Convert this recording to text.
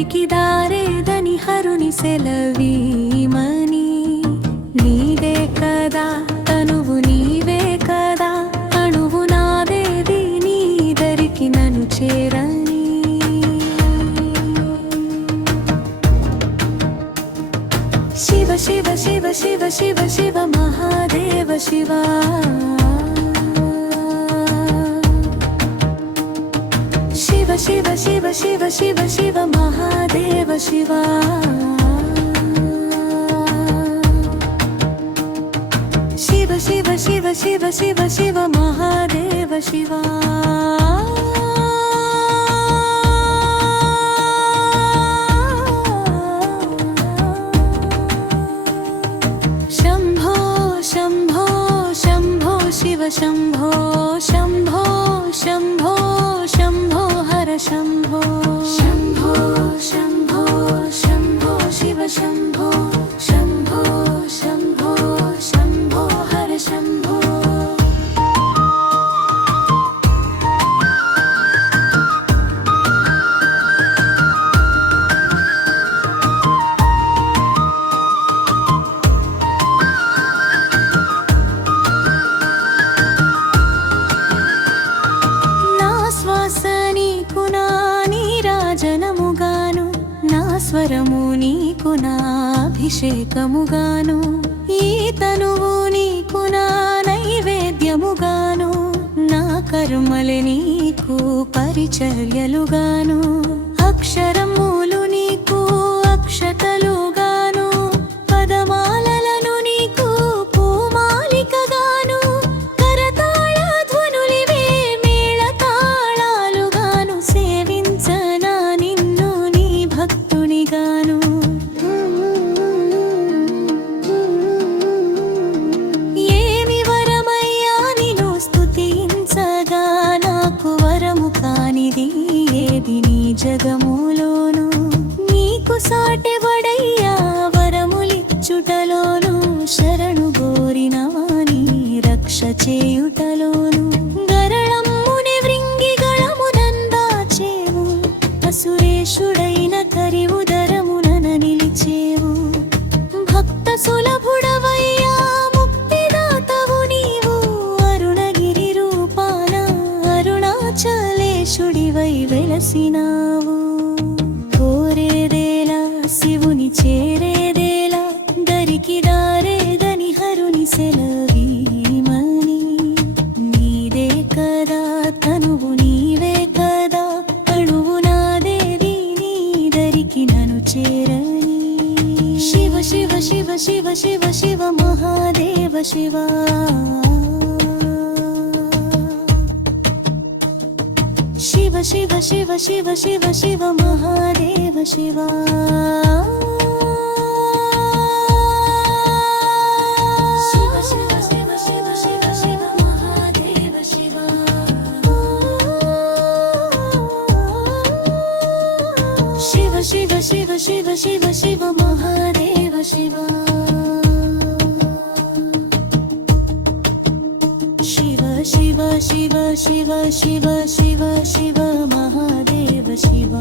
ఇంటికి దారేదని హరుని సెలవీమని నీవే కదా తనువు నీవే కదా అణువు నాదేది నీదరికి నన్ను చేరని. శివ శివ శివ శివ శివ శివ మహాదేవ శివా. शिव शिव शिव शिवा। शिव शिव शिव शिव शिव शिव महादेव शिवा। शम्भो शम्भो शम्भो शिव शम्भो शम्भो స్వరము నీకు నా అభిషేకముగాను ఈ తనువు నీకు నా నైవేద్యముగాను నా కర్మలు నీకు పరిచర్యలుగాను అక్షరములు నీకు అక్షతలు ఏది నీ జగములోను. నీకు సాటెవడయ్యా వరములిచ్చుటలోను. శరణు గోరిన వాణి రక్ష చేయుట వెలసినావు కోరేదేలా శివుని చేరేదేలా దరికి దారేదని హరుని సెలవీమని. నీదే కదా తనువు నీవే కదా అణువు నాదేది నీదరికి నన్ను చేరని. శివ శివ శివ శివ శివ శివ మహాదేవ శివా. शिव शिव शिव शिव शिव शिव महादेव शिवा शिव शिव शिव शिव शिव शिव महादेव शिवा शिव शिव शिव शिव शिव शिव महादेव शिवा